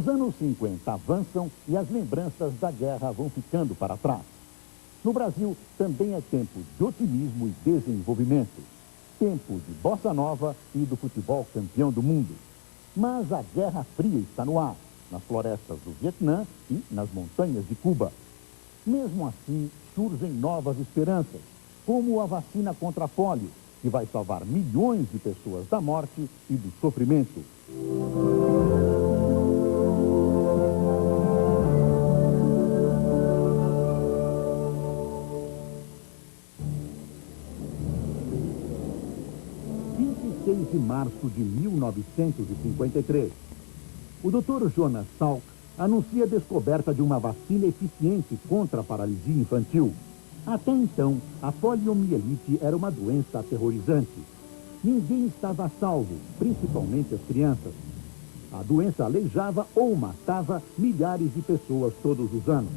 Os anos 50 avançam e as lembranças da guerra vão ficando para trás. No Brasil, também é tempo de otimismo e desenvolvimento. Tempo de bossa nova e do futebol campeão do mundo. Mas a Guerra Fria está no ar, nas florestas do Vietnã e nas montanhas de Cuba. Mesmo assim, surgem novas esperanças, como a vacina contra a polio, que vai salvar milhões de pessoas da morte e do sofrimento. De março de 1953. O Dr. Jonas Salk anuncia a descoberta de uma vacina eficiente contra a paralisia infantil. Até então, a poliomielite era uma doença aterrorizante. Ninguém estava a salvo, principalmente as crianças. A doença aleijava ou matava milhares de pessoas todos os anos.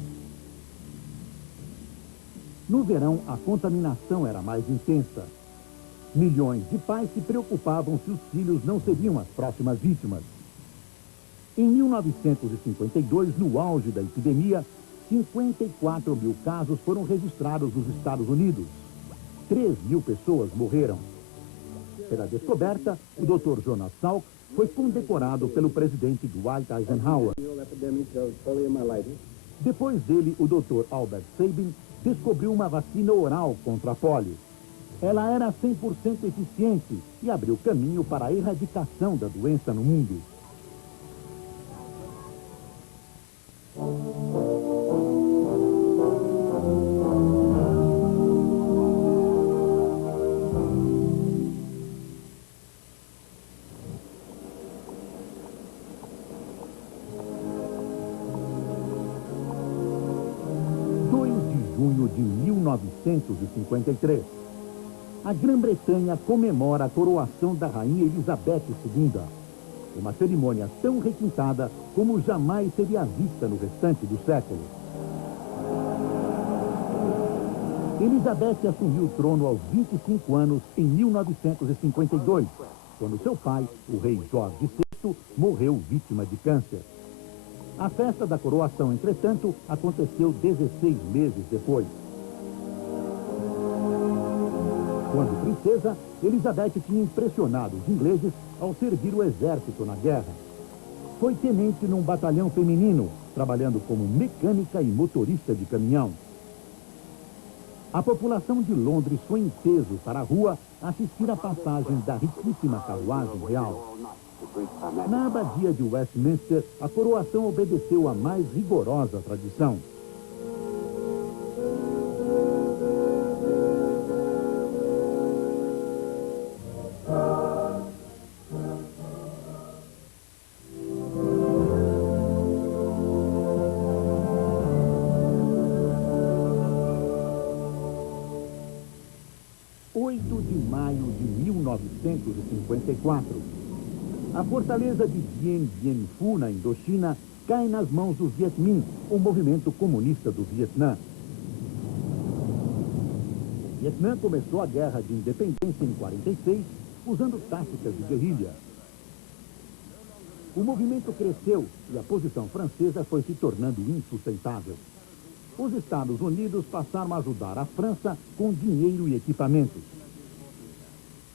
No verão, a contaminação era mais intensa. Milhões de pais se preocupavam se os filhos não seriam as próximas vítimas. Em 1952, no auge da epidemia, 54 mil casos foram registrados nos Estados Unidos. 3 mil pessoas morreram. Pela descoberta, o Dr. Jonas Salk foi condecorado pelo presidente Dwight Eisenhower. Depois dele, o Dr. Albert Sabin descobriu uma vacina oral contra a polio. Ela era 100% eficiente e abriu caminho para a erradicação da doença no mundo. Junho de 1953. A Grã-Bretanha comemora a coroação da rainha Elizabeth II. Uma cerimônia tão requintada como jamais seria vista no restante do século. Elizabeth assumiu o trono aos 25 anos em 1952, quando seu pai, o rei Jorge VI, morreu vítima de câncer. A festa da coroação, entretanto, aconteceu 16 meses depois. Quando princesa, Elizabeth tinha impressionado os ingleses ao servir o exército na guerra. Foi tenente num batalhão feminino, trabalhando como mecânica e motorista de caminhão. A população de Londres foi em peso para a rua assistir à passagem da riquíssima carruagem real. Na abadia de Westminster, a coroação obedeceu à mais rigorosa tradição. De maio de 1954. A fortaleza de Dien Bien Phu, na Indochina, cai nas mãos do Viet Minh, o movimento comunista do Vietnã. O Vietnã começou a guerra de independência em 46, usando táticas de guerrilha. O movimento cresceu e a posição francesa foi se tornando insustentável. Os Estados Unidos passaram a ajudar a França com dinheiro e equipamentos.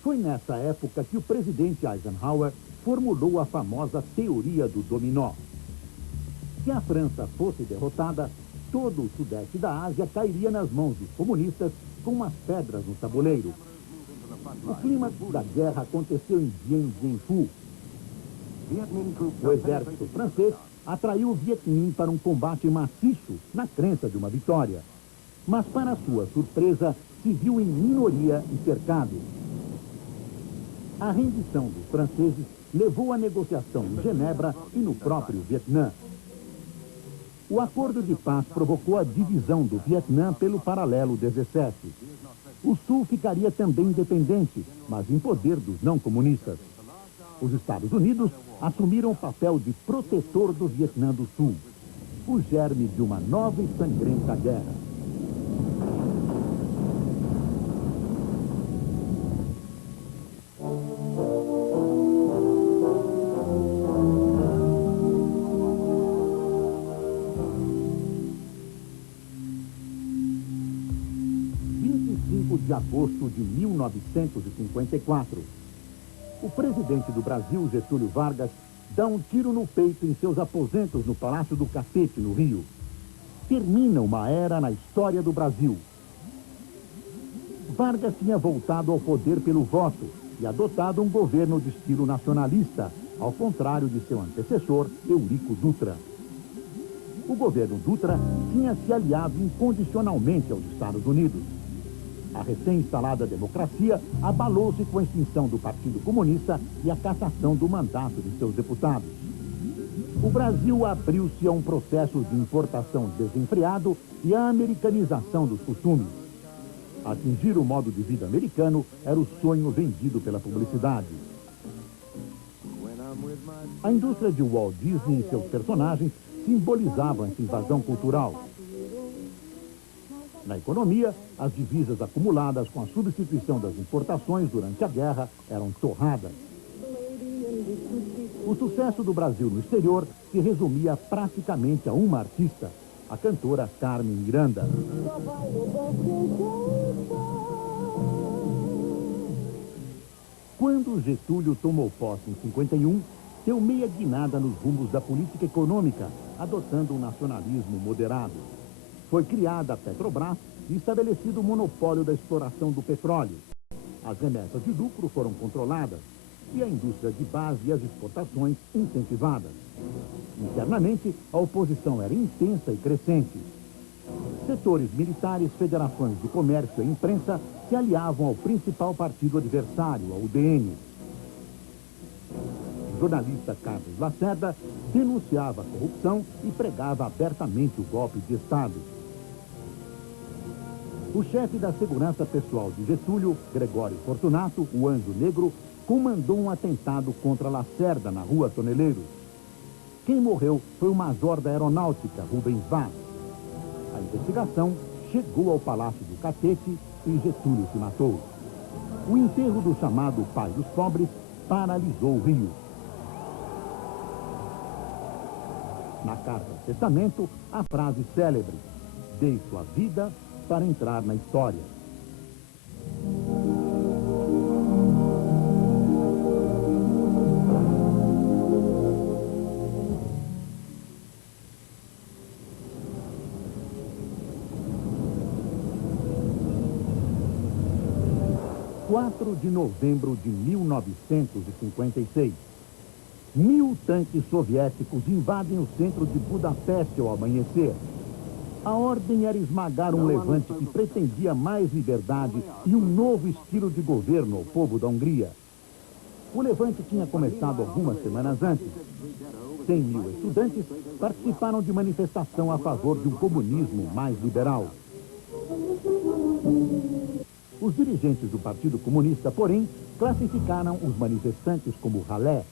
Foi nessa época que o presidente Eisenhower formulou a famosa teoria do dominó. Se a França fosse derrotada, todo o sudeste da Ásia cairia nas mãos dos comunistas com as pedras no tabuleiro. O clímax da guerra aconteceu em Dien Bien Phu. O exército francês atraiu o Viet Minh para um combate maciço, na crença de uma vitória. Mas, para sua surpresa, se viu em minoria e cercado. A rendição dos franceses levou à negociação em Genebra e no próprio Vietnã. O acordo de paz provocou a divisão do Vietnã pelo paralelo 17. O Sul ficaria também independente, mas em poder dos não comunistas. Os Estados Unidos assumiram o papel de protetor do Vietnã do Sul, o germe de uma nova e sangrenta guerra. agosto de 1954. O presidente do Brasil, Getúlio Vargas, dá um tiro no peito em seus aposentos no Palácio do Catete, no Rio. Termina uma era na história do Brasil. Vargas tinha voltado ao poder pelo voto e adotado um governo de estilo nacionalista, ao contrário de seu antecessor, Eurico Dutra. O governo Dutra tinha se aliado incondicionalmente aos Estados Unidos. A recém-instalada democracia abalou-se com a extinção do Partido Comunista e a cassação do mandato de seus deputados. O Brasil abriu-se a um processo de importação desenfreado e a americanização dos costumes. Atingir o modo de vida americano era o sonho vendido pela publicidade. A indústria de Walt Disney e seus personagens simbolizavam essa invasão cultural. Na economia, as divisas acumuladas com a substituição das importações durante a guerra eram torradas. O sucesso do Brasil no exterior se resumia praticamente a uma artista, a cantora Carmen Miranda. Quando Getúlio tomou posse em 51, deu meia guinada nos rumos da política econômica, adotando um nacionalismo moderado. Foi criada a Petrobras e estabelecido o monopólio da exploração do petróleo. As remessas de lucro foram controladas e a indústria de base e as exportações incentivadas. Internamente, a oposição era intensa e crescente. Setores militares, federações de comércio e imprensa se aliavam ao principal partido adversário, ao UDN. O jornalista Carlos Lacerda denunciava a corrupção e pregava abertamente o golpe de Estado. O chefe da segurança pessoal de Getúlio, Gregório Fortunato, o Anjo Negro, comandou um atentado contra Lacerda na Rua Toneleiros. Quem morreu foi o major da aeronáutica, Rubens Vaz. A investigação chegou ao Palácio do Catete e Getúlio se matou. O enterro do chamado Pai dos Pobres paralisou o Rio. Na carta de testamento, a frase célebre: "Dei sua vida para entrar na história". (4 de novembro de 1956). 1000 tanques soviéticos invadem o centro de Budapeste ao amanhecer. A ordem era esmagar um levante que pretendia mais liberdade e um novo estilo de governo ao povo da Hungria. O levante tinha começado algumas semanas antes. 100 mil estudantes participaram de manifestação a favor de um comunismo mais liberal. Os dirigentes do Partido Comunista, porém, classificaram os manifestantes como ralé.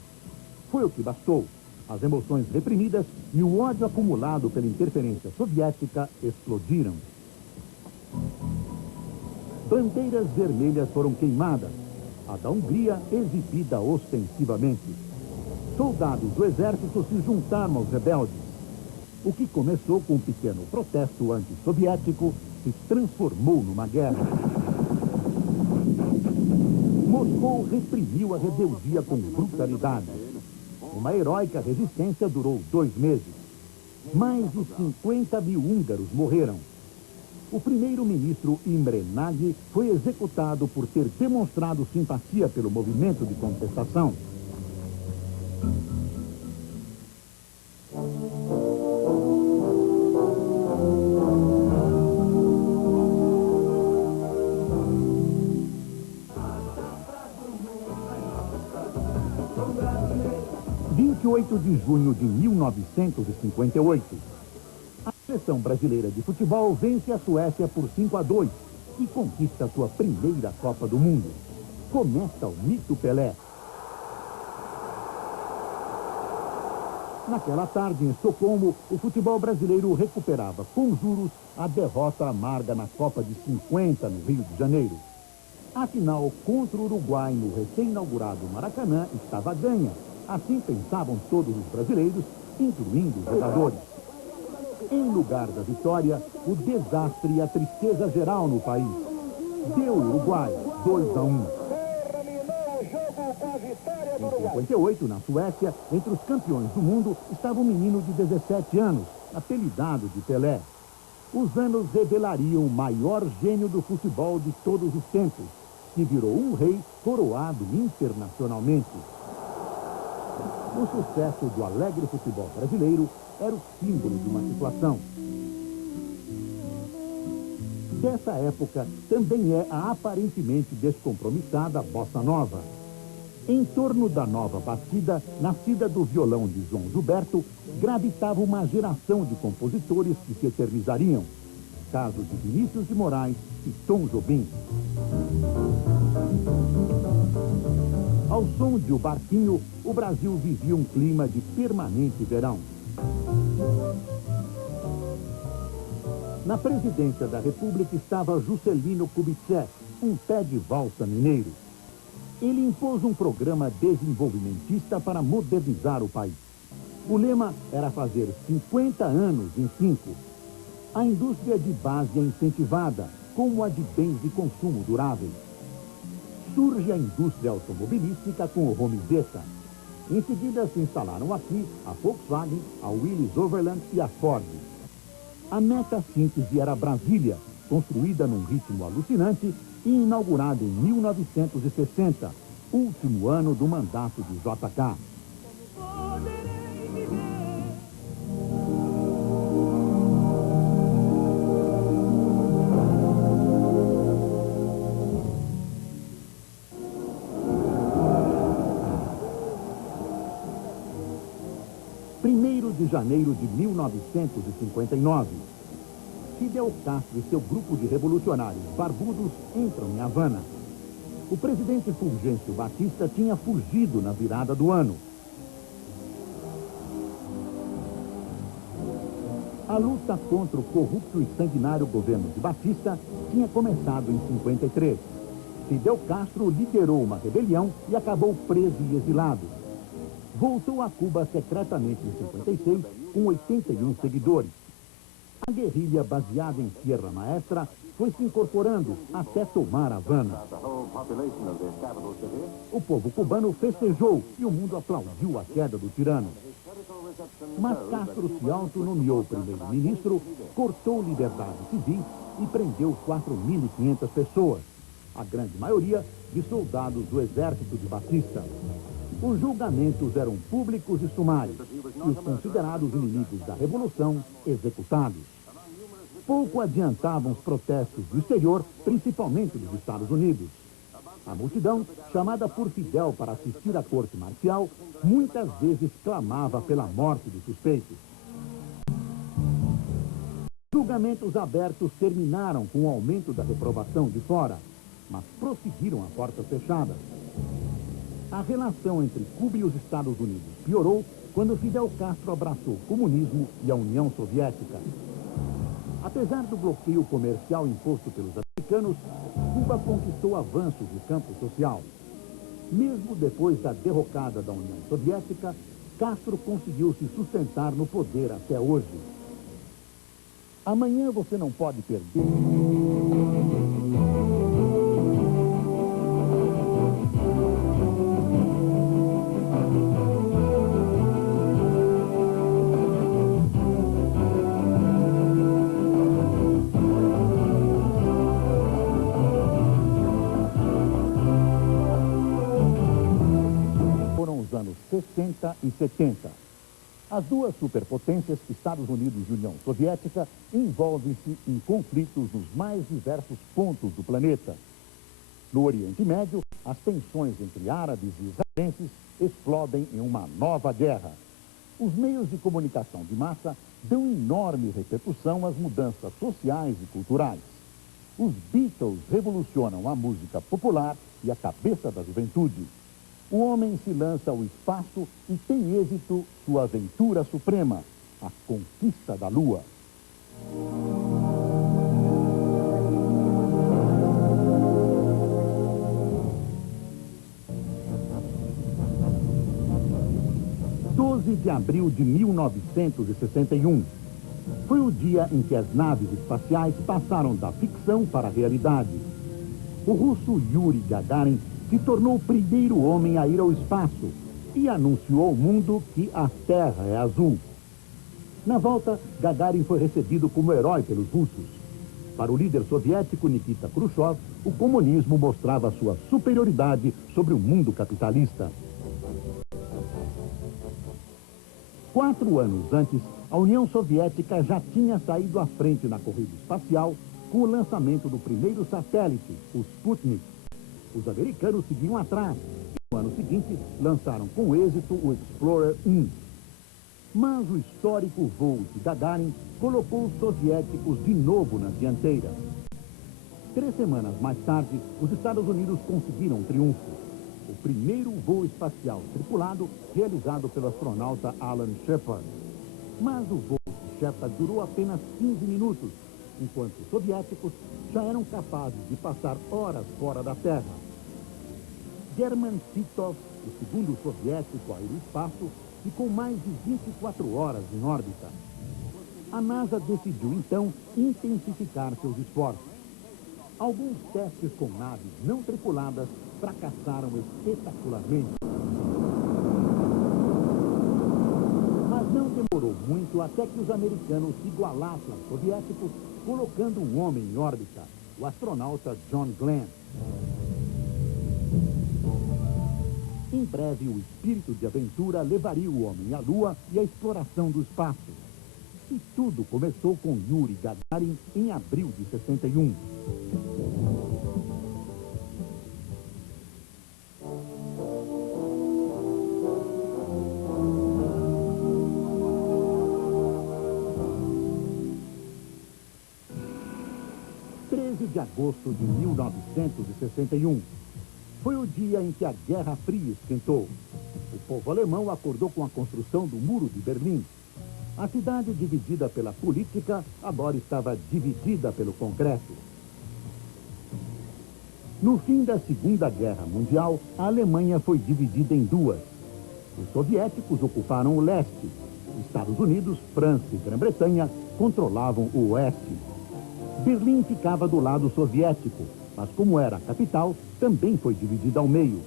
Foi o que bastou. As emoções reprimidas e o ódio acumulado pela interferência soviética explodiram. Bandeiras vermelhas foram queimadas. A da Hungria exibida ostensivamente. Soldados do exército se juntaram aos rebeldes. O que começou com um pequeno protesto antissoviético se transformou numa guerra. Moscou reprimiu a rebeldia com brutalidade. Uma heróica resistência durou 2 meses. Mais de 50 mil húngaros morreram. O primeiro-ministro Imre Nagy foi executado por ter demonstrado simpatia pelo movimento de contestação. De junho de 1958. A seleção brasileira de futebol vence a Suécia por 5-2 e conquista sua primeira Copa do Mundo. Começa o mito Pelé. Naquela tarde, em Estocolmo, o futebol brasileiro recuperava com juros a derrota amarga na Copa de 50 no Rio de Janeiro. A final contra o Uruguai no recém-inaugurado Maracanã estava ganha. Assim pensavam todos os brasileiros, incluindo os jogadores. Em lugar da vitória, o desastre e a tristeza geral no país. Deu Uruguai 2-1. Em 58, na Suécia, entre os campeões do mundo, estava um menino de 17 anos, apelidado de Pelé. Os anos revelariam o maior gênio do futebol de todos os tempos, que virou um rei coroado internacionalmente. O sucesso do alegre futebol brasileiro era o símbolo de uma situação. Dessa época também é a aparentemente descompromissada bossa nova. Em torno da nova batida, nascida do violão de João Gilberto, gravitava uma geração de compositores que se eternizariam. Caso de Vinícius de Moraes e Tom Jobim. Ao som de O Barquinho, o Brasil vivia um clima de permanente verão. Na presidência da República estava Juscelino Kubitschek, um pé de valsa mineiro. Ele impôs um programa desenvolvimentista para modernizar o país. O lema era fazer 50 anos em 5. A indústria de base é incentivada, como a de bens de consumo duráveis. Surge a indústria automobilística com o Romizeta. Em seguida se instalaram aqui a Volkswagen, a Willys Overland e a Ford. A meta síntese era Brasília, construída num ritmo alucinante e inaugurada em 1960, último ano do mandato de JK. De janeiro de 1959. Fidel Castro e seu grupo de revolucionários barbudos entram em Havana. O presidente Fulgêncio Batista tinha fugido na virada do ano. A luta contra o corrupto e sanguinário governo de Batista tinha começado em 53. Fidel Castro liderou uma rebelião e acabou preso e exilado. Voltou a Cuba secretamente em 56, com 81 seguidores. A guerrilha baseada em Sierra Maestra foi se incorporando até tomar Havana. O povo cubano festejou e o mundo aplaudiu a queda do tirano. Mas Castro se autonomeou primeiro-ministro, cortou liberdade civil e prendeu 4.500 pessoas, a grande maioria de soldados do exército de Batista. Os julgamentos eram públicos e sumários, e os considerados inimigos da Revolução, executados. Pouco adiantavam os protestos do exterior, principalmente dos Estados Unidos. A multidão, chamada por Fidel para assistir à corte marcial, muitas vezes clamava pela morte dos suspeitos. Julgamentos abertos terminaram com o aumento da reprovação de fora, mas prosseguiram a portas fechadas. A relação entre Cuba e os Estados Unidos piorou quando Fidel Castro abraçou o comunismo e a União Soviética. Apesar do bloqueio comercial imposto pelos americanos, Cuba conquistou avanços no campo social. Mesmo depois da derrocada da União Soviética, Castro conseguiu se sustentar no poder até hoje. Amanhã você não pode perder. Anos 60 e 70. As duas superpotências, Estados Unidos e União Soviética, envolvem-se em conflitos nos mais diversos pontos do planeta. No Oriente Médio, as tensões entre árabes e israelenses explodem em uma nova guerra. Os meios de comunicação de massa dão enorme repercussão às mudanças sociais e culturais. Os Beatles revolucionam a música popular e a cabeça da juventude. O homem se lança ao espaço e tem êxito sua aventura suprema, a conquista da Lua. De abril de 1961. Foi o dia em que as naves espaciais passaram da ficção para a realidade. o russo Yuri Gagarin se tornou o primeiro homem a ir ao espaço e anunciou ao mundo que a Terra é azul. Na volta, Gagarin foi recebido como herói pelos russos. Para o líder soviético Nikita Khrushchev, o comunismo mostrava sua superioridade sobre o mundo capitalista. 4 anos antes, a União Soviética já tinha saído à frente na corrida espacial com o lançamento do primeiro satélite, o Sputnik. Os americanos seguiam atrás e, no ano seguinte, lançaram com êxito o Explorer 1. Mas o histórico voo de Gagarin colocou os soviéticos de novo na dianteira. 3 semanas mais tarde, os Estados Unidos conseguiram um triunfo. O primeiro voo espacial tripulado realizado pelo astronauta Alan Shepard. Mas o voo de Shepard durou apenas 15 minutos, enquanto os soviéticos já eram capazes de passar horas fora da Terra. German Titov, o segundo soviético a ir ao espaço, ficou mais de 24 horas em órbita. A NASA decidiu, então, intensificar seus esforços. Alguns testes com naves não tripuladas fracassaram espetacularmente. Mas não demorou muito até que os americanos igualassem os soviéticos, colocando um homem em órbita, o astronauta John Glenn. Em breve, o espírito de aventura levaria o homem à Lua e à exploração do espaço. E tudo começou com Yuri Gagarin em abril de 61. De agosto de 1961. Foi o dia em que a Guerra Fria esquentou. O povo alemão acordou com a construção do Muro de Berlim. A cidade, dividida pela política, agora estava dividida pelo Congresso. No fim da Segunda Guerra Mundial, a Alemanha foi dividida em duas. Os soviéticos ocuparam o leste. Estados Unidos, França e Grã-Bretanha controlavam o oeste. Berlim ficava do lado soviético, mas como era a capital, também foi dividida ao meio.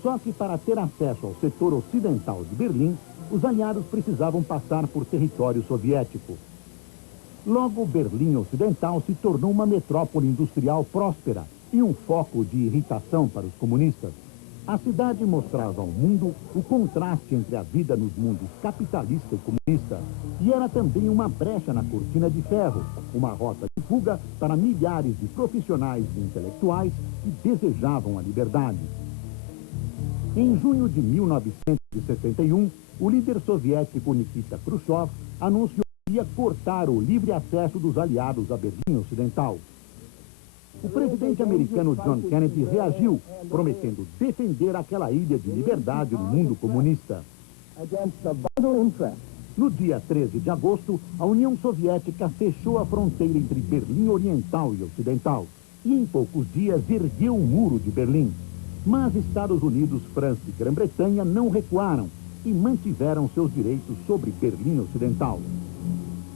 Só que para ter acesso ao setor ocidental de Berlim, os aliados precisavam passar por território soviético. Logo, Berlim Ocidental se tornou uma metrópole industrial próspera e um foco de irritação para os comunistas. A cidade mostrava ao mundo o contraste entre a vida nos mundos capitalista e comunista. E era também uma brecha na cortina de ferro, uma rota de fuga para milhares de profissionais e intelectuais que desejavam a liberdade. Em junho de 1961, o líder soviético Nikita Khrushchev anunciou que ia cortar o livre acesso dos aliados a Berlim Ocidental. O presidente americano John Kennedy reagiu, prometendo defender aquela ilha de liberdade no mundo comunista. No dia 13 de agosto, a União Soviética fechou a fronteira entre Berlim Oriental e Ocidental e em poucos dias ergueu o Muro de Berlim. Mas Estados Unidos, França e Grã-Bretanha não recuaram e mantiveram seus direitos sobre Berlim Ocidental.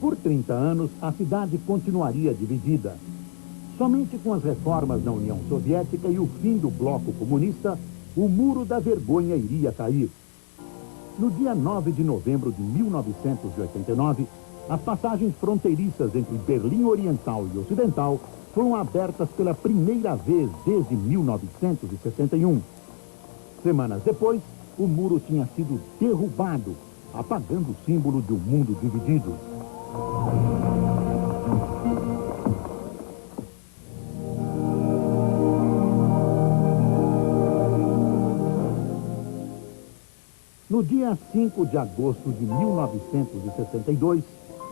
Por 30 anos, a cidade continuaria dividida. Somente com as reformas na União Soviética e o fim do bloco comunista, o Muro da Vergonha iria cair. No dia 9 de novembro de 1989, as passagens fronteiriças entre Berlim Oriental e Ocidental foram abertas pela primeira vez desde 1961. Semanas depois, o muro tinha sido derrubado, apagando o símbolo de um mundo dividido. No dia 5 de agosto de 1962,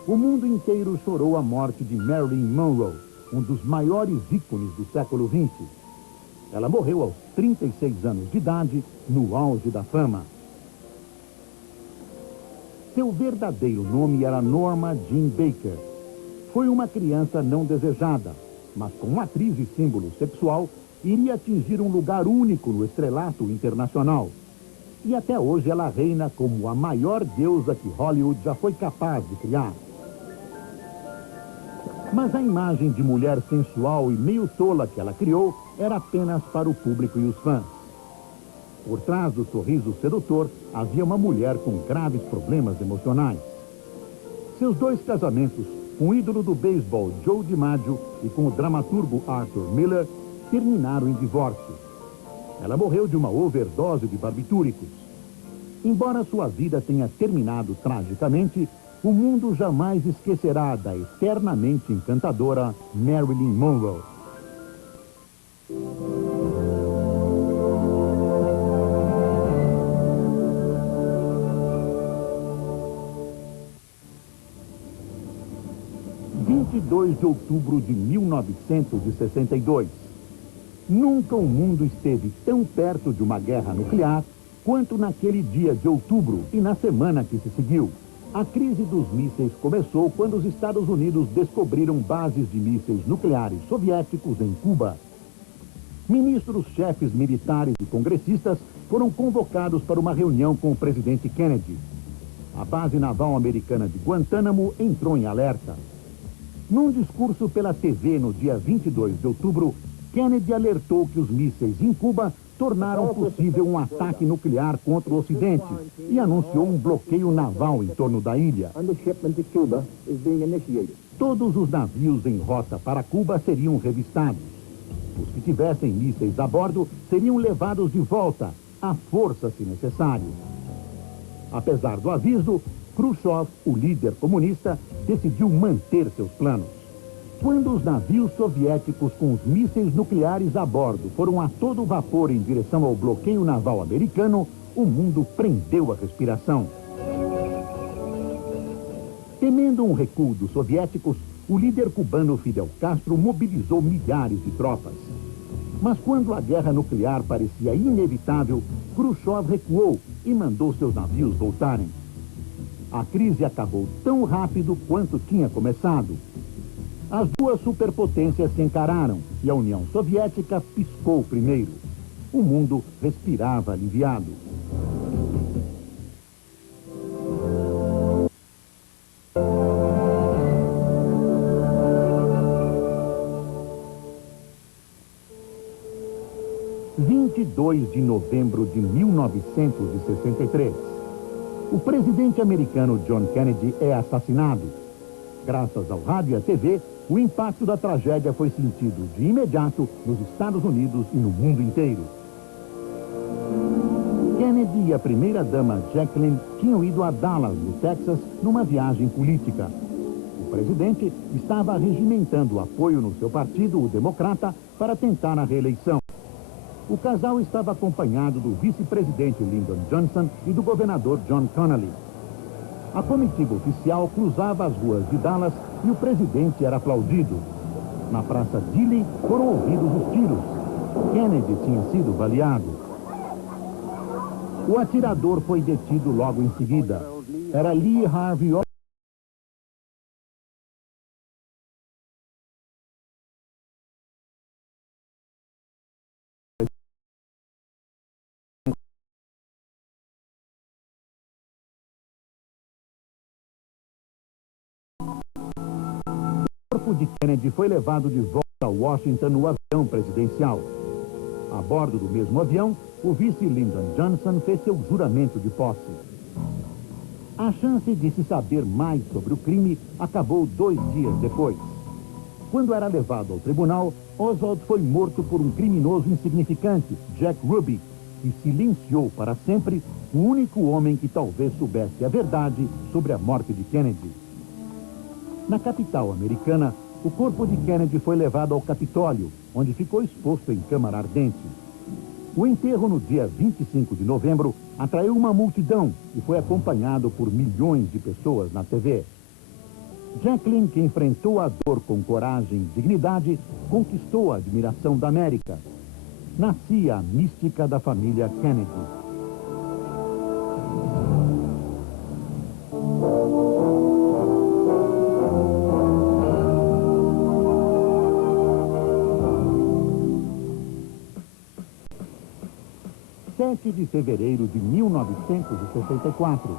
o mundo inteiro chorou a morte de Marilyn Monroe, um dos maiores ícones do século XX. Ela morreu aos 36 anos de idade, no auge da fama. Seu verdadeiro nome era Norma Jean Baker. Foi uma criança não desejada, mas como atriz e símbolo sexual, iria atingir um lugar único no estrelato internacional. E até hoje ela reina como a maior deusa que Hollywood já foi capaz de criar. Mas a imagem de mulher sensual e meio tola que ela criou era apenas para o público e os fãs. Por trás do sorriso sedutor, havia uma mulher com graves problemas emocionais. Seus 2 casamentos, com o ídolo do beisebol Joe DiMaggio e com o dramaturgo Arthur Miller, terminaram em divórcio. Ela morreu de uma overdose de barbitúricos. Embora sua vida tenha terminado tragicamente, o mundo jamais esquecerá da eternamente encantadora Marilyn Monroe. De outubro de 1962. Nunca o mundo esteve tão perto de uma guerra nuclear quanto naquele dia de outubro e na semana que se seguiu. A crise dos mísseis começou quando os Estados Unidos descobriram bases de mísseis nucleares soviéticos em Cuba. Ministros, chefes militares e congressistas foram convocados para uma reunião com o presidente Kennedy. A base naval americana de Guantánamo entrou em alerta. Num discurso pela TV no dia 22 de outubro, Kennedy alertou que os mísseis em Cuba tornaram possível um ataque nuclear contra o Ocidente e anunciou um bloqueio naval em torno da ilha. Todos os navios em rota para Cuba seriam revistados. Os que tivessem mísseis a bordo seriam levados de volta, à força se necessário. Apesar do aviso, Khrushchev, o líder comunista, decidiu manter seus planos. Quando os navios soviéticos com os mísseis nucleares a bordo foram a todo vapor em direção ao bloqueio naval americano, o mundo prendeu a respiração. Temendo um recuo dos soviéticos, o líder cubano Fidel Castro mobilizou milhares de tropas. Mas quando a guerra nuclear parecia inevitável, Khrushchev recuou e mandou seus navios voltarem. A crise acabou tão rápido quanto tinha começado. As duas superpotências se encararam e a União Soviética piscou primeiro. O mundo respirava aliviado. – 22 de novembro de 1963. O presidente americano John Kennedy é assassinado. Graças ao rádio e à TV, o impacto da tragédia foi sentido de imediato nos Estados Unidos e no mundo inteiro. Kennedy e a primeira-dama Jacqueline tinham ido a Dallas, no Texas, numa viagem política. O presidente estava regimentando o apoio no seu partido, o Democrata, para tentar a reeleição. O casal estava acompanhado do vice-presidente Lyndon Johnson e do governador John Connally. A comitiva oficial cruzava as ruas de Dallas e o presidente era aplaudido. Na Praça Dilley foram ouvidos os tiros. Kennedy tinha sido baleado. O atirador foi detido logo em seguida. Era Lee Harvey Oswald. O corpo de Kennedy foi levado de volta a Washington no avião presidencial. A bordo do mesmo avião, o vice Lyndon Johnson fez seu juramento de posse. A chance de se saber mais sobre o crime acabou 2 dias depois. Quando era levado ao tribunal, Oswald foi morto por um criminoso insignificante, Jack Ruby, que silenciou para sempre o único homem que talvez soubesse a verdade sobre a morte de Kennedy. Na capital americana, o corpo de Kennedy foi levado ao Capitólio, onde ficou exposto em câmara ardente. O enterro no dia 25 de novembro atraiu uma multidão e foi acompanhado por milhões de pessoas na TV. Jacqueline, que enfrentou a dor com coragem e dignidade, conquistou a admiração da América. Nascia a mística da família Kennedy. De fevereiro de 1964,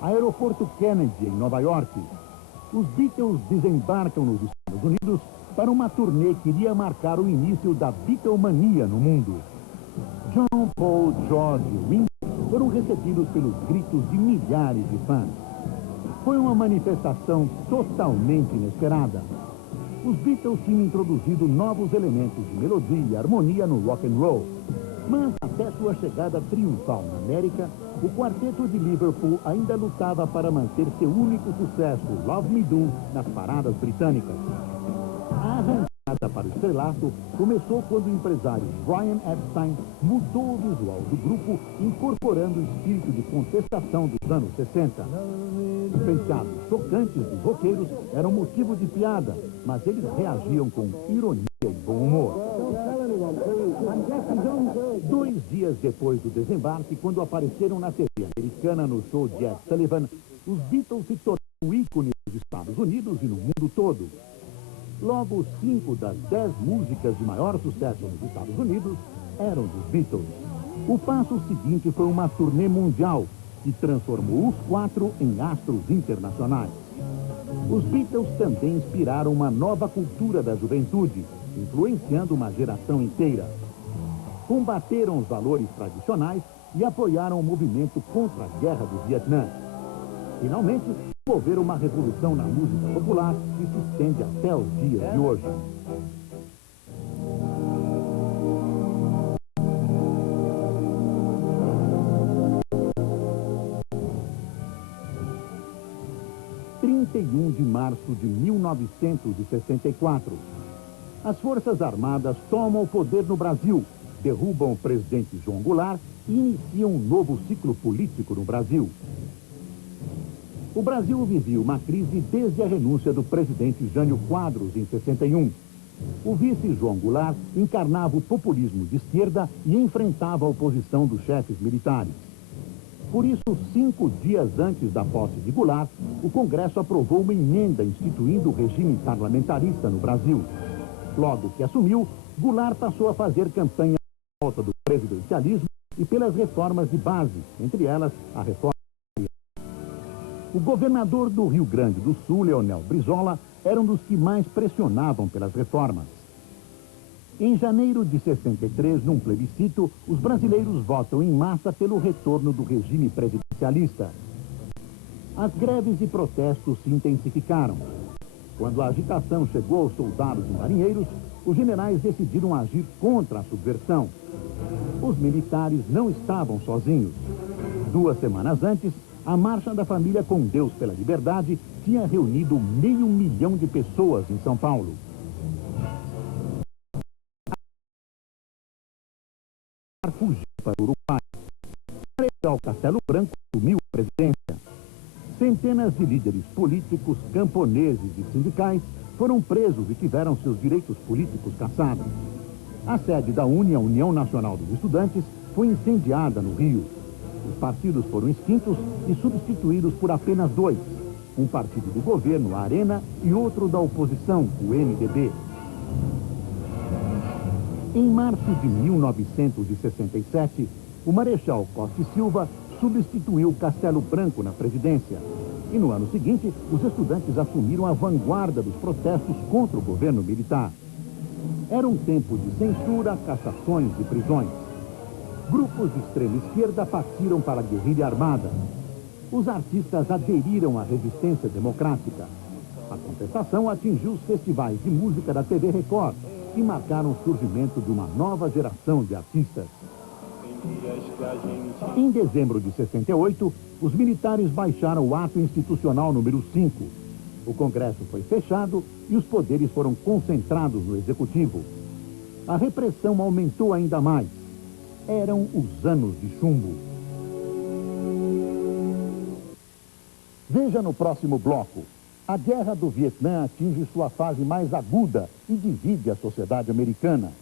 aeroporto Kennedy, em Nova York. Os Beatles desembarcam nos Estados Unidos para uma turnê que iria marcar o início da Beatlemania no mundo. John, Paul, George e Ringo foram recebidos pelos gritos de milhares de fãs. Foi uma manifestação totalmente inesperada. Os Beatles tinham introduzido novos elementos de melodia e harmonia no rock and roll. Mas até sua chegada triunfal na América, o quarteto de Liverpool ainda lutava para manter seu único sucesso, Love Me Do, nas paradas britânicas. A arrancada para o estrelato começou quando o empresário Brian Epstein mudou o visual do grupo, incorporando o espírito de contestação dos anos 60. Os penteados chocantes dos roqueiros eram motivo de piada, mas eles reagiam com ironia e bom humor. 2 dias depois do desembarque, quando apareceram na TV americana no show de Ed Sullivan, os Beatles se tornaram ícone nos Estados Unidos e no mundo todo. Logo, 5 das 10 músicas de maior sucesso nos Estados Unidos eram dos Beatles. O passo seguinte foi uma turnê mundial, que transformou os 4 em astros internacionais. Os Beatles também inspiraram uma nova cultura da juventude, influenciando uma geração inteira. Combateram os valores tradicionais e apoiaram o movimento contra a guerra do Vietnã. Finalmente, promoveram uma revolução na música popular que se estende até os dias de hoje. de março de 1964. As Forças Armadas tomam o poder no Brasil, derrubam o presidente João Goulart e iniciam um novo ciclo político no Brasil. O Brasil vivia uma crise desde a renúncia do presidente Jânio Quadros em 61. O vice João Goulart encarnava o populismo de esquerda e enfrentava a oposição dos chefes militares. Por isso, 5 dias antes da posse de Goulart, o Congresso aprovou uma emenda instituindo o regime parlamentarista no Brasil. Logo que assumiu, Goulart passou a fazer campanha à volta do presidencialismo e pelas reformas de base, entre elas a reforma. O governador do Rio Grande do Sul, Leonel Brizola, era um dos que mais pressionavam pelas reformas. Em janeiro de 63, num plebiscito, os brasileiros votam em massa pelo retorno do regime presidencialista. As greves e protestos se intensificaram. Quando a agitação chegou aos soldados e marinheiros, os generais decidiram agir contra a subversão. Os militares não estavam sozinhos. 2 semanas antes, a Marcha da Família com Deus pela Liberdade tinha reunido 500.000 de pessoas em São Paulo. Fugiu para o Uruguai. Ao Castelo Branco assumiu a presidência. Centenas de líderes políticos, camponeses e sindicais foram presos e tiveram seus direitos políticos cassados. A sede da UNE, a União Nacional dos Estudantes, foi incendiada no Rio. Os partidos foram extintos e substituídos por apenas 2. Um partido do governo, a Arena, e outro da oposição, o MDB. Em março de 1967, o Marechal Costa e Silva substituiu Castelo Branco na presidência. E no ano seguinte, os estudantes assumiram a vanguarda dos protestos contra o governo militar. Era um tempo de censura, cassações e prisões. Grupos de extrema esquerda partiram para a guerrilha armada. Os artistas aderiram à resistência democrática. A contestação atingiu os festivais de música da TV Record, que marcaram o surgimento de uma nova geração de artistas. Em dezembro de 68, os militares baixaram o ato institucional número 5. O Congresso foi fechado e os poderes foram concentrados no Executivo. A repressão aumentou ainda mais. Eram os anos de chumbo. Veja no próximo bloco. A guerra do Vietnã atinge sua fase mais aguda e divide a sociedade americana.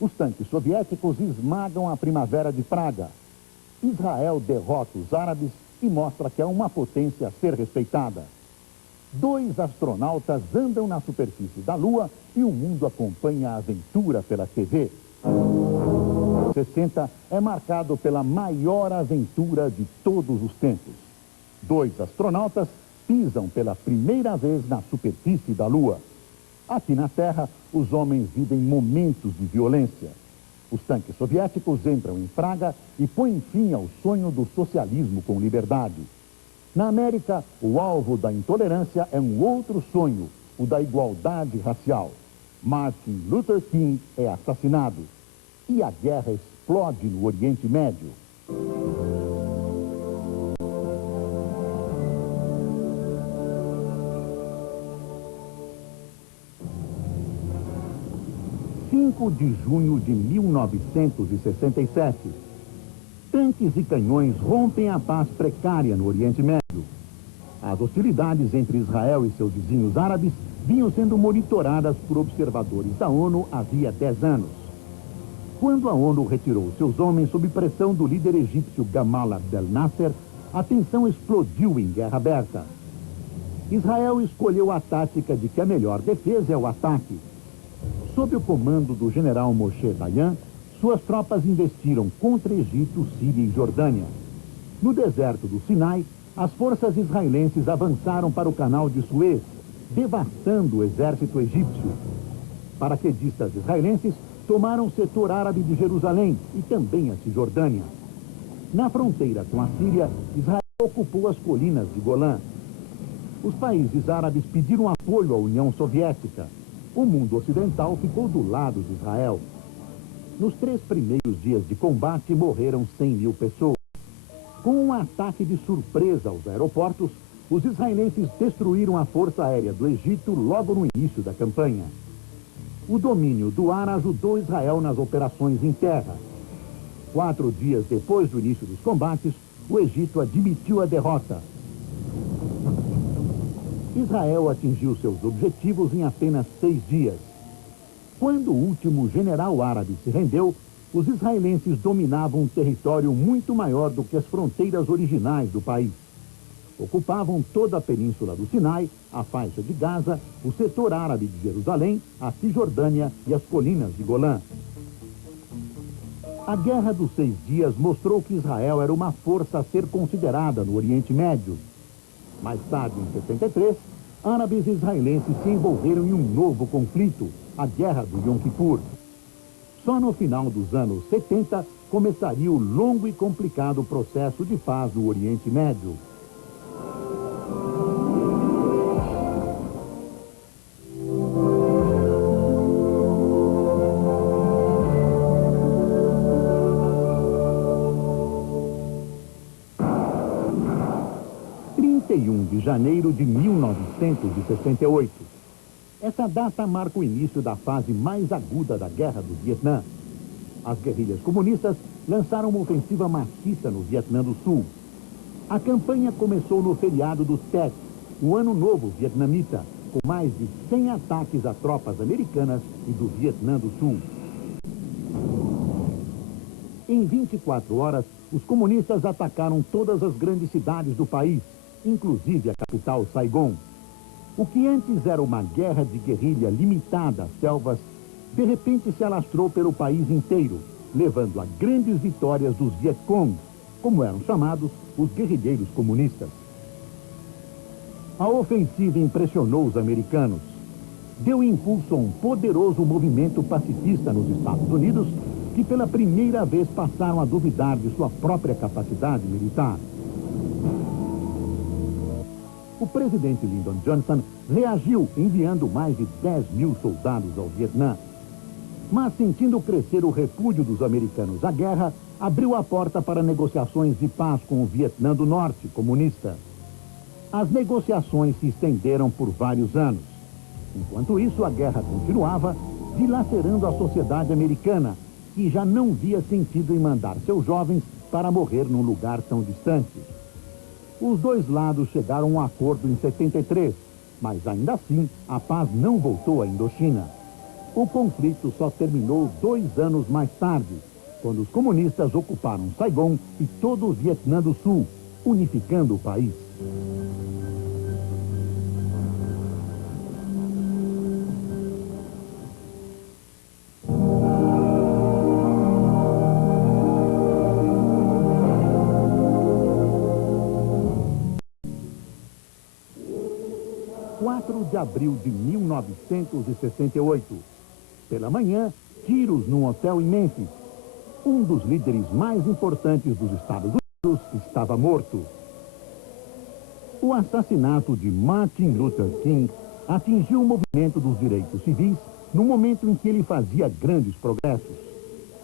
Os tanques soviéticos esmagam a Primavera de Praga. Israel derrota os árabes e mostra que é uma potência a ser respeitada. 2 astronautas andam na superfície da Lua e o mundo acompanha a aventura pela TV. 60 é marcado pela maior aventura de todos os tempos. 2 astronautas pisam pela primeira vez na superfície da Lua. Aqui na Terra, os homens vivem momentos de violência. Os tanques soviéticos entram em Praga e põem fim ao sonho do socialismo com liberdade. Na América, o alvo da intolerância é um outro sonho, o da igualdade racial. Martin Luther King é assassinado. E a guerra explode no Oriente Médio. De junho de 1967. Tanques e canhões rompem a paz precária no Oriente Médio. As hostilidades entre Israel e seus vizinhos árabes vinham sendo monitoradas por observadores da ONU havia 10 anos. Quando a ONU retirou seus homens sob pressão do líder egípcio Gamal Abdel Nasser, a tensão explodiu em guerra aberta. Israel escolheu a tática de que a melhor defesa é o ataque. Sob o comando do general Moshe Dayan, suas tropas investiram contra Egito, Síria e Jordânia. No deserto do Sinai, as forças israelenses avançaram para o canal de Suez, devastando o exército egípcio. Paraquedistas israelenses tomaram o setor árabe de Jerusalém e também a Cisjordânia. Na fronteira com a Síria, Israel ocupou as colinas de Golã. Os países árabes pediram apoio à União Soviética. O mundo ocidental ficou do lado de Israel. Nos 3 primeiros dias de combate, morreram 100 mil pessoas. Com um ataque de surpresa aos aeroportos, os israelenses destruíram a força aérea do Egito logo no início da campanha. O domínio do ar ajudou Israel nas operações em terra. 4 dias depois do início dos combates, o Egito admitiu a derrota. Israel atingiu seus objetivos em apenas 6 dias. Quando o último general árabe se rendeu, os israelenses dominavam um território muito maior do que as fronteiras originais do país. Ocupavam toda a península do Sinai, a faixa de Gaza, o setor árabe de Jerusalém, a Cisjordânia e as colinas de Golã. A Guerra dos 6 Dias mostrou que Israel era uma força a ser considerada no Oriente Médio. Mais tarde, em 73, árabes e israelenses se envolveram em um novo conflito, a Guerra do Yom Kippur. Só no final dos anos 70 começaria o longo e complicado processo de paz no Oriente Médio. De janeiro de 1968. Essa data marca o início da fase mais aguda da Guerra do Vietnã. As guerrilhas comunistas lançaram uma ofensiva maciça no Vietnã do Sul. A campanha começou no feriado do Tet, o Ano Novo vietnamita, com mais de 100 ataques a tropas americanas e do Vietnã do Sul. Em 24 horas, os comunistas atacaram todas as grandes cidades do país, inclusive a capital Saigon. O que antes era uma guerra de guerrilha limitada às selvas, de repente se alastrou pelo país inteiro, levando a grandes vitórias dos Vietcong, como eram chamados os guerrilheiros comunistas. A ofensiva impressionou os americanos. Deu impulso a um poderoso movimento pacifista nos Estados Unidos, que pela primeira vez passaram a duvidar de sua própria capacidade militar. O presidente Lyndon Johnson reagiu enviando mais de 10 mil soldados ao Vietnã. Mas, sentindo crescer o repúdio dos americanos à guerra, abriu a porta para negociações de paz com o Vietnã do Norte, comunista. As negociações se estenderam por vários anos. Enquanto isso, a guerra continuava, dilacerando a sociedade americana, que já não via sentido em mandar seus jovens para morrer num lugar tão distante. Os dois lados chegaram a um acordo em 73, mas ainda assim a paz não voltou à Indochina. O conflito só terminou 2 anos mais tarde, quando os comunistas ocuparam Saigon e todo o Vietnã do Sul, unificando o país. 4 de abril de 1968. Pela manhã, tiros num hotel em Memphis. Um dos líderes mais importantes dos Estados Unidos estava morto. O assassinato de Martin Luther King atingiu o movimento dos direitos civis no momento em que ele fazia grandes progressos.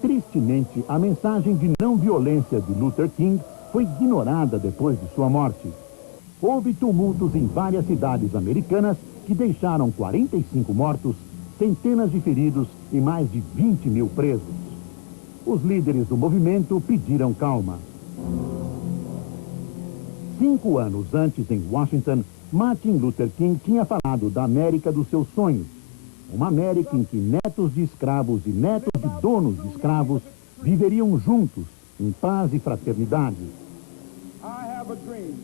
Tristemente, a mensagem de não violência de Luther King foi ignorada depois de sua morte. Houve tumultos em várias cidades americanas que deixaram 45 mortos, centenas de feridos e mais de 20 mil presos. Os líderes do movimento pediram calma. 5 anos antes, em Washington, Martin Luther King tinha falado da América dos seus sonhos. Uma América em que netos de escravos e netos de donos de escravos viveriam juntos, em paz e fraternidade.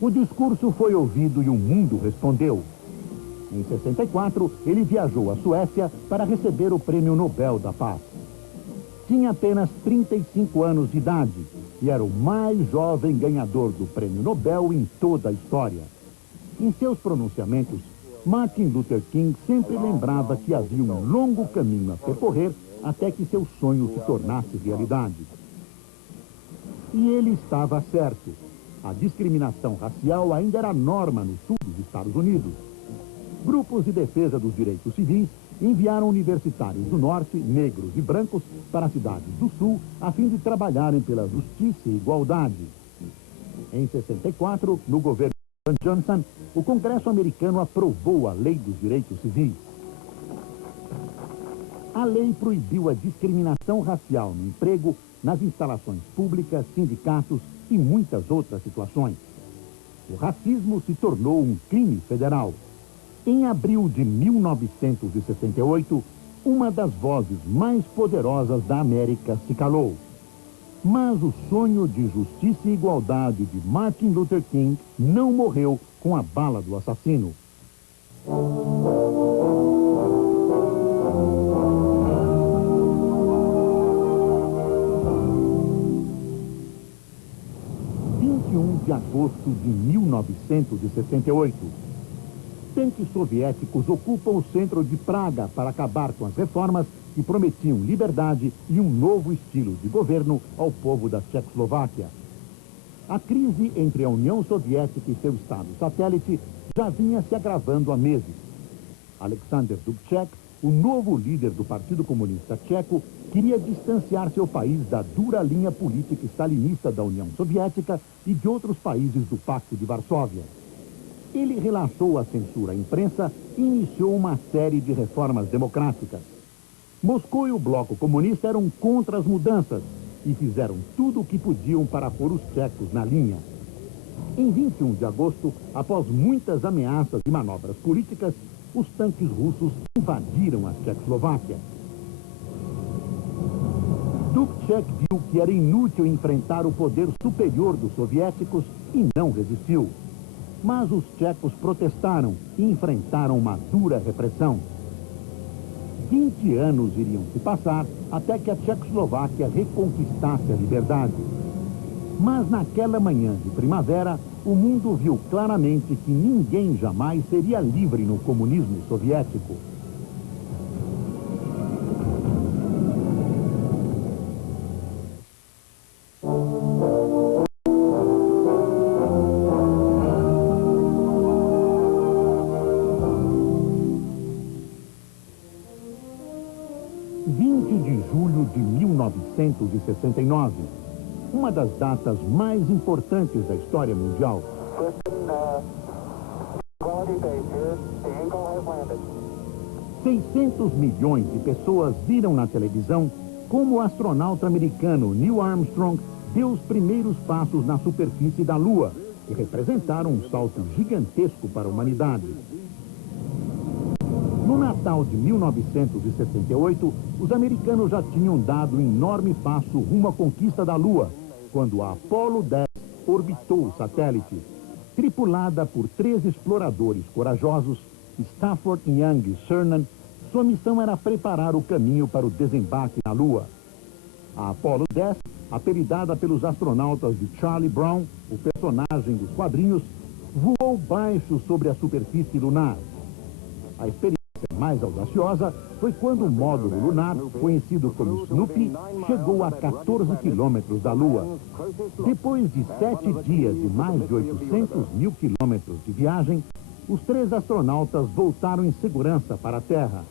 O discurso foi ouvido e o mundo respondeu. Em 64, ele viajou à Suécia para receber o Prêmio Nobel da Paz. Tinha apenas 35 anos de idade e era o mais jovem ganhador do Prêmio Nobel em toda a história. Em seus pronunciamentos, Martin Luther King sempre lembrava que havia um longo caminho a percorrer até que seu sonho se tornasse realidade. E ele estava certo. A discriminação racial ainda era norma no sul dos Estados Unidos. Grupos de defesa dos direitos civis enviaram universitários do norte, negros e brancos, para cidades do sul, a fim de trabalharem pela justiça e igualdade. Em 64, no governo Johnson, o Congresso americano aprovou a Lei dos Direitos Civis. A lei proibiu a discriminação racial no emprego, nas instalações públicas, sindicatos e muitas outras situações. O racismo se tornou um crime federal. Em abril de 1968, uma das vozes mais poderosas da América se calou. Mas o sonho de justiça e igualdade de Martin Luther King não morreu com a bala do assassino. De agosto de 1968. Tanques soviéticos ocupam o centro de Praga para acabar com as reformas que prometiam liberdade e um novo estilo de governo ao povo da Tchecoslováquia. A crise entre a União Soviética e seu estado satélite já vinha se agravando há meses. Alexander Dubček, o novo líder do Partido Comunista Tcheco, queria distanciar seu país da dura linha política stalinista da União Soviética e de outros países do Pacto de Varsóvia. Ele relaxou a censura à imprensa e iniciou uma série de reformas democráticas. Moscou e o Bloco Comunista eram contra as mudanças e fizeram tudo o que podiam para pôr os tchecos na linha. Em 21 de agosto, após muitas ameaças e manobras políticas, os tanques russos invadiram a Tchecoslováquia. Dubček viu que era inútil enfrentar o poder superior dos soviéticos e não resistiu. Mas os tchecos protestaram e enfrentaram uma dura repressão. 20 anos iriam se passar até que a Tchecoslováquia reconquistasse a liberdade. Mas naquela manhã de primavera, o mundo viu claramente que ninguém jamais seria livre no comunismo soviético. De julho de 1969, uma das datas mais importantes da história mundial. 600 milhões de pessoas viram na televisão como o astronauta americano Neil Armstrong deu os primeiros passos na superfície da Lua, que representaram um salto gigantesco para a humanidade. No Natal de 1968, os americanos já tinham dado um enorme passo rumo à conquista da Lua, quando a Apollo 10 orbitou o satélite. Tripulada por 3 exploradores corajosos, Stafford, Young e Cernan, sua missão era preparar o caminho para o desembarque na Lua. A Apollo 10, apelidada pelos astronautas de Charlie Brown, o personagem dos quadrinhos, voou baixo sobre a superfície lunar. A experiência mais audaciosa foi quando o módulo lunar, conhecido como Snoopy, chegou a 14 quilômetros da Lua. Depois de 7 dias e mais de 800 mil quilômetros de viagem, os 3 astronautas voltaram em segurança para a Terra.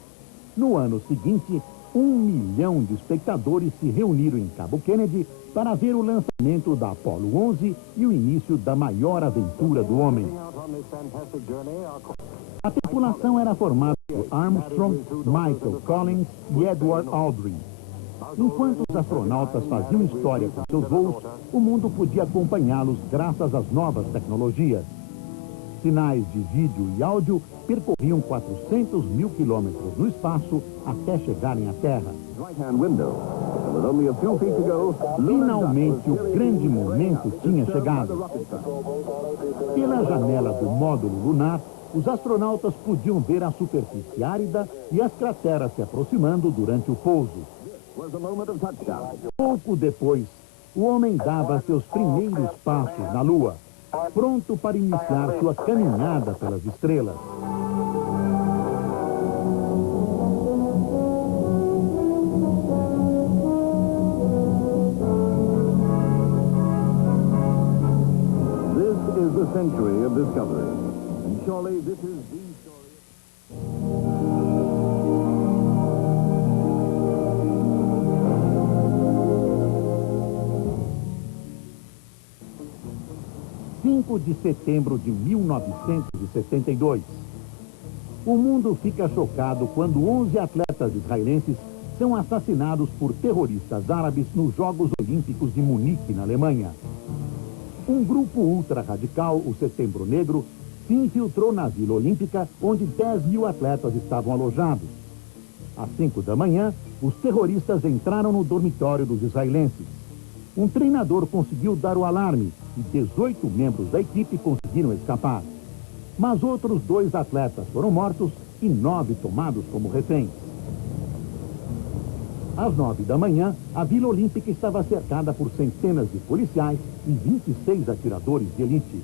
No ano seguinte, 1 milhão de espectadores se reuniram em Cabo Kennedy para ver o lançamento da Apollo 11 e o início da maior aventura do homem. A tripulação era formada por Armstrong, Michael Collins e Edward Aldrin. Enquanto os astronautas faziam história com seus voos, o mundo podia acompanhá-los graças às novas tecnologias. Sinais de vídeo e áudio percorriam 400 mil quilômetros no espaço até chegarem à Terra. Finalmente, o grande momento tinha chegado. Pela janela do módulo lunar, os astronautas podiam ver a superfície árida e as crateras se aproximando durante o pouso. Pouco depois, o homem dava seus primeiros passos na Lua, pronto para iniciar sua caminhada pelas estrelas. This is the century of discovery. And surely this is the story. 5 de setembro de 1972. O mundo fica chocado quando 11 atletas israelenses são assassinados por terroristas árabes nos Jogos Olímpicos de Munique, na Alemanha. Um grupo ultra-radical, o Setembro Negro, se infiltrou na Vila Olímpica, onde 10 mil atletas estavam alojados. Às 5 da manhã, os terroristas entraram no dormitório dos israelenses. Um treinador conseguiu dar o alarme e 18 membros da equipe conseguiram escapar. Mas outros 2 atletas foram mortos e 9 tomados como reféns. Às 9 da manhã, a Vila Olímpica estava cercada por centenas de policiais e 26 atiradores de elite.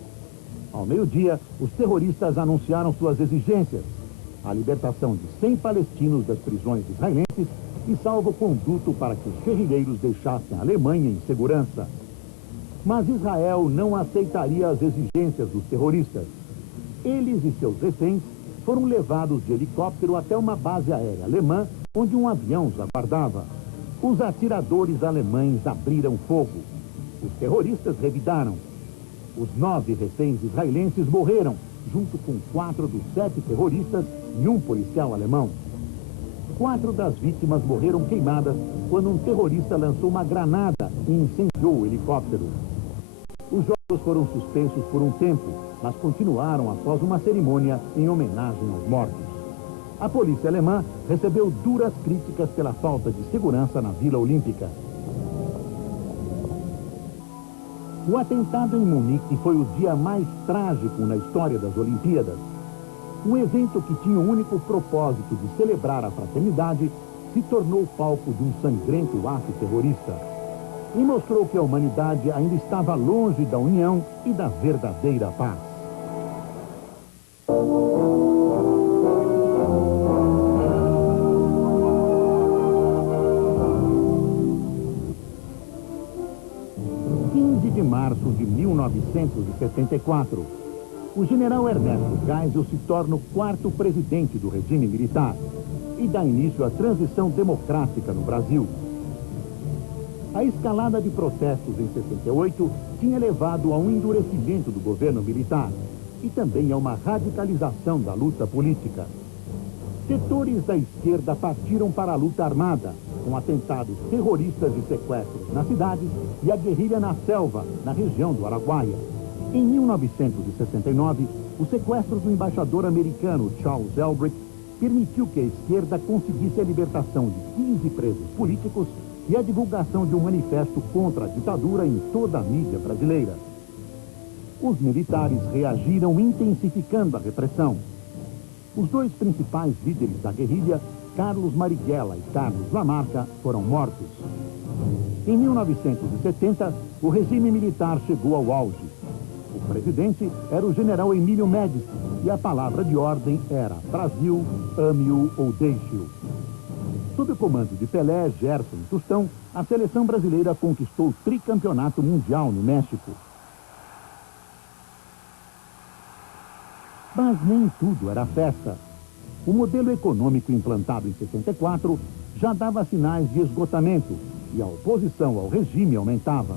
Ao meio-dia, os terroristas anunciaram suas exigências: a libertação de 100 palestinos das prisões israelenses e salvo-conduto para que os guerrilheiros deixassem a Alemanha em segurança. Mas Israel não aceitaria as exigências dos terroristas. Eles e seus reféns foram levados de helicóptero até uma base aérea alemã, onde um avião os aguardava. Os atiradores alemães abriram fogo. Os terroristas revidaram. Os 9 reféns israelenses morreram, junto com 4 dos 7 terroristas e um policial alemão. 4 das vítimas morreram queimadas quando um terrorista lançou uma granada e incendiou o helicóptero. Os jogos foram suspensos por um tempo, mas continuaram após uma cerimônia em homenagem aos mortos. A polícia alemã recebeu duras críticas pela falta de segurança na Vila Olímpica. O atentado em Munique foi o dia mais trágico na história das Olimpíadas. Um evento que tinha o único propósito de celebrar a fraternidade se tornou palco de um sangrento ato terrorista. E mostrou que a humanidade ainda estava longe da união e da verdadeira paz. De março de 1974, o general Ernesto Geisel se torna o 4º presidente do regime militar e dá início à transição democrática no Brasil. A escalada de protestos em 68 tinha levado a um endurecimento do governo militar e também a uma radicalização da luta política. Setores da esquerda partiram para a luta armada, com atentados terroristas e sequestros nas cidades e a guerrilha na selva, na região do Araguaia. Em 1969, o sequestro do embaixador americano Charles Elbrick permitiu que a esquerda conseguisse a libertação de 15 presos políticos e a divulgação de um manifesto contra a ditadura em toda a mídia brasileira. Os militares reagiram intensificando a repressão. Os 2 principais líderes da guerrilha, Carlos Marighella e Carlos Lamarca, foram mortos. Em 1970, o regime militar chegou ao auge. O presidente era o general Emílio Médici e a palavra de ordem era Brasil, ame-o ou deixe-o. Sob o comando de Pelé, Gerson e Tostão, a seleção brasileira conquistou o tricampeonato mundial no México. Mas nem tudo era festa. O modelo econômico implantado em 64 já dava sinais de esgotamento e a oposição ao regime aumentava.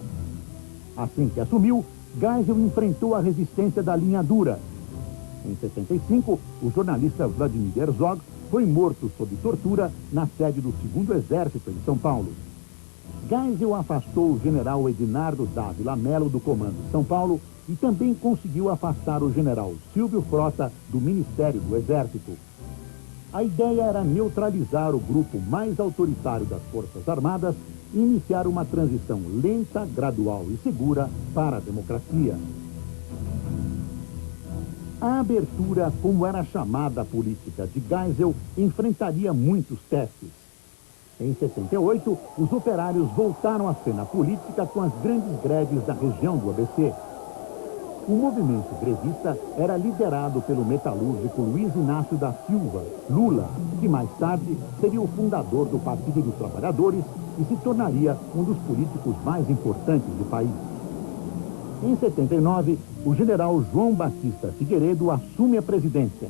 Assim que assumiu, Geisel enfrentou a resistência da linha dura. Em 65, o jornalista Vladimir Herzog foi morto sob tortura na sede do 2º Exército em São Paulo. Geisel afastou o general Edinardo Dávila Mello do comando de São Paulo e também conseguiu afastar o general Silvio Frota do Ministério do Exército. A ideia era neutralizar o grupo mais autoritário das Forças Armadas e iniciar uma transição lenta, gradual e segura para a democracia. A abertura, como era chamada a política de Geisel, enfrentaria muitos testes. Em 68, os operários voltaram à cena política com as grandes greves da região do ABC. O movimento grevista era liderado pelo metalúrgico Luiz Inácio da Silva, Lula, que mais tarde seria o fundador do Partido dos Trabalhadores e se tornaria um dos políticos mais importantes do país. Em 79, o general João Batista Figueiredo assume a presidência.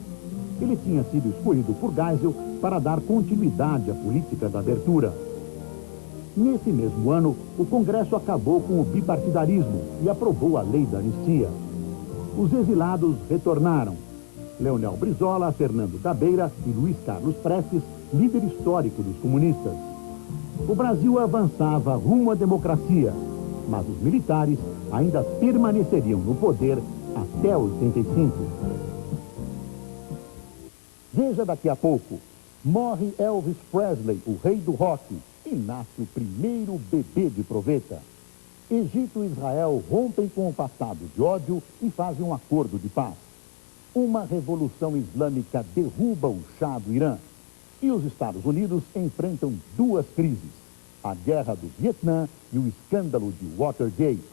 Ele tinha sido escolhido por Geisel para dar continuidade à política da abertura. Nesse mesmo ano, o Congresso acabou com o bipartidarismo e aprovou a lei da anistia. Os exilados retornaram. Leonel Brizola, Fernando Gabeira e Luiz Carlos Prestes, líder histórico dos comunistas. O Brasil avançava rumo à democracia, mas os militares ainda permaneceriam no poder até 85. Veja daqui a pouco. Morre Elvis Presley, o rei do rock, e nasce o primeiro bebê de proveta. Egito e Israel rompem com o passado de ódio e fazem um acordo de paz. Uma revolução islâmica derruba o Shah do Irã. E os Estados Unidos enfrentam duas crises: a guerra do Vietnã e o escândalo de Watergate.